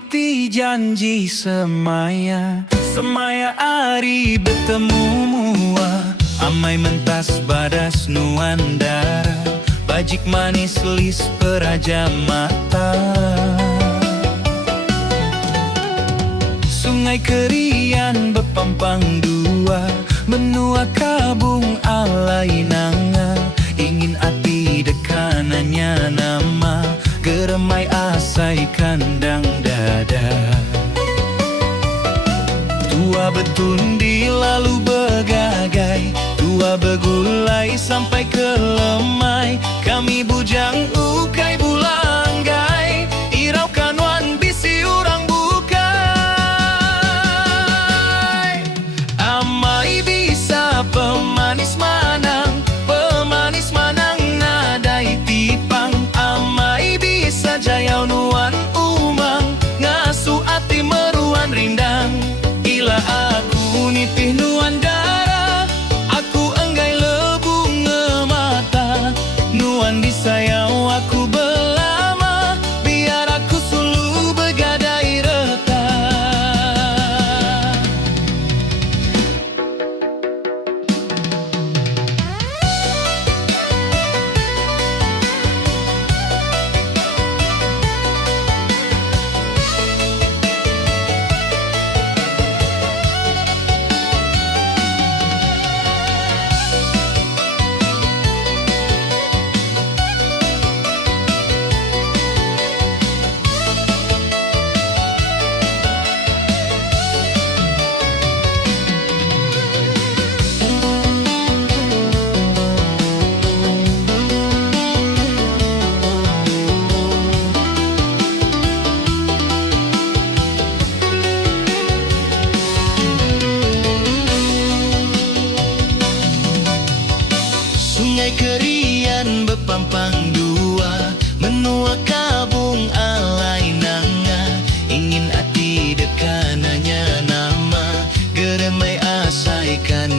niti janji semaya ari bertemu mua amai mentas badas nuandara bajik manis lis peraja mata. Sungai Kerian bepampang dua menua kabung alai nanga ingin ati dekananya nama geremai asai kandang dada. Tua betundi lalu begagai, tua begulai sampai ke lemai, kami bujang ukai bulanggai irau kanuan bisi urang bukai. Amai bisa pemanis manang nadai tipang. Amai bisa jayau nuan umang ngasu ati meruan rindang. Ila aku nitih nuan dara, aku enggai lebu ngemata. Nuan disayau aku belama, biar aku sulu begadai reta. Sungai Kerian bepampang dua menua kabung alai nanga ingin ati dekananya nama geremai asai kan